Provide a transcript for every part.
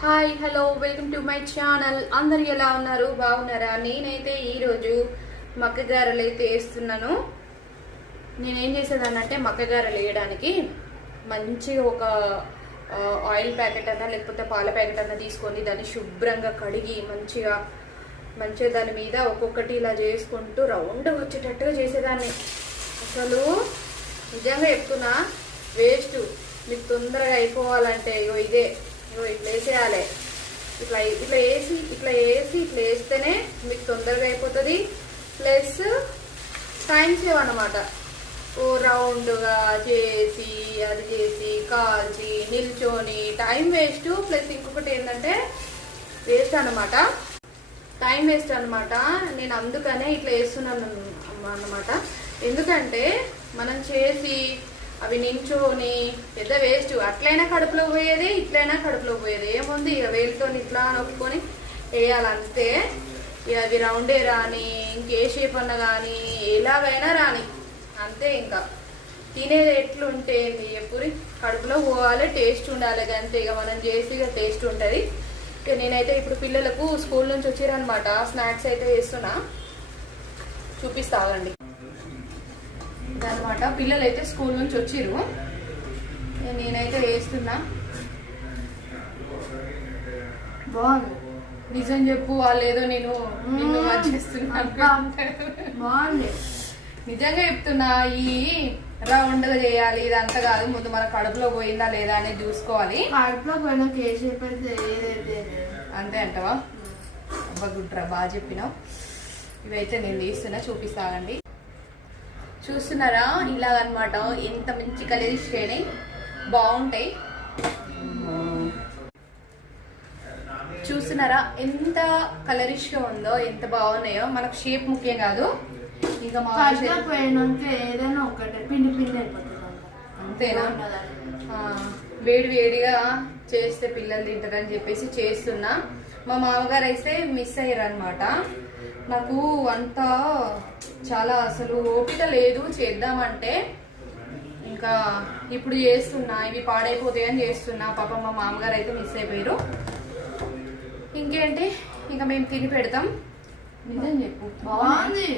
Hi hello welcome to my channel అందరు ఎలా ఉన్నారు? బాగున్నారా? నేనైతే ఈరోజు మక్కగారలు అయితే వేస్తున్నాను. నేనేం చేసేదానంటే మక్కగారలు వేయడానికి మంచిగా ఒక ఆయిల్ ప్యాకెట్ అన్నా లేకపోతే పాల ప్యాకెట్ అన్నా తీసుకొని దాన్ని శుభ్రంగా కడిగి మంచిగా మంచిగా దాని మీద ఒక్కొక్కటి ఇలా చేసుకుంటూ రౌండ్గా వచ్చేటట్టుగా చేసేదాన్ని. అసలు నిజంగా చెప్తున్నా వేస్ట్ మీకు తొందరగా అయిపోవాలంటే ఇదే. నువ్వు ఇట్లా వేసేయాలి ఇట్లా ఇట్లా వేసి ఇట్లా వేసి ఇట్లా వేస్తేనే మీకు తొందరగా అయిపోతుంది. ప్లస్ టైం సేవ్ అనమాట ఓ రౌండ్గా చేసి అది చేసి కాల్చి నిల్చొని టైం వేస్ట్. ప్లస్ ఇంకొకటి ఏంటంటే వేస్ట్ అన్నమాట టైం వేస్ట్ అనమాట నేను అందుకనే ఇట్లా వేస్తున్నాను అన్నమాట. ఎందుకంటే మనం చేసి అవి నించోని పెద్ద వేస్ట్. అట్లయినా కడుపులో పోయేది ఇట్లయినా కడుపులో పోయేది. ఏముంది? ఇక వేలుతో ఇట్లా నొక్కుని వేయాలి అంతే ఇక అవి రౌండే రాని ఇంకే షేప్ అన్న కానీ ఎలాగైనా రాని. అంతే ఇంకా. తినేది ఎట్లుంటే ఏంది ఎప్పుడు కడుపులో పోవాలి టేస్ట్ ఉండాలి అంతే. ఇక మనం చేసి ఇక టేస్ట్ ఉంటుంది. ఇక నేనైతే ఇప్పుడు పిల్లలకు స్కూల్ నుంచి వచ్చారనమాట స్నాక్స్ అయితే వేస్తున్నా చూపిస్తావండి ఇదనమాట పిల్లలు అయితే స్కూల్ నుంచి వచ్చిర్రు. నేనైతే వేస్తున్నా. బాగుంది. నిజం చెప్పు వాళ్ళు ఏదో నేను నిన్ను బాగుంది. నిజంగా చెప్తున్నా ఈ రౌండ్గా చేయాలి ఇదంతా కాదు. ముందు మన కడుపులో పోయిందా లేదా అనేది చూసుకోవాలి. కడుపులో పోయిన కేసు అంతే అంటవా? అబ్బా గుడ్రా బాగా చెప్పినావు. ఇవైతే నేను తీస్తున్నా చూపిస్తానండి చూస్తున్నారా? ఇలాగనమాట. ఎంత మంచి కలర్స్ చేయని బాగుంటాయి. చూస్తున్నారా? ఎంత కలరిష్గా ఉందో ఎంత బాగున్నాయో. మనకు షేప్ ముఖ్యం కాదు. ఇంకా మా ఏదైనా ఒకటే. పిండి పిండి అయిపోతుంది అంతేనా? వేడి వేడిగా చేస్తే పిల్లలు తింటారని చెప్పేసి చేస్తున్నా. మా మామగారు అయితే మిస్ అయ్యారు అనమాట నాకు అంత చాలా అసలు ఓపిక లేదు చేద్దామంటే. ఇంకా ఇప్పుడు చేస్తున్నా ఇవి పాడైపోతాయని చేస్తున్నా. పాప మా మామగారు అయితే మిస్ అయిపోయారు. ఇంకేంటి? ఇంకా మేము తిని పెడతాం. నిజం చెప్పు. బాగుంది.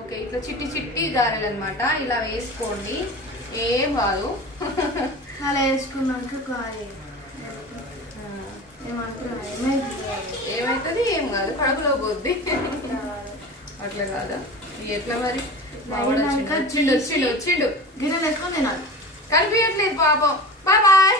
ఓకే ఇట్లా చిట్టి చిట్టి గారెలు అనమాట ఇలా వేసుకోండి. ఏం కాదు అలా వేసుకున్నాక కాదు ఏమైతుంది? ఏం కాదు. కడుపులో పోద్ది. అట్లా కాదా? ఎట్లా మరి? వచ్చిండు. వచ్చిండు వచ్చిండు గిన్నెలు వేసుకొని తినాలి. కనిపించట్లేదు పాపం. Bye bye.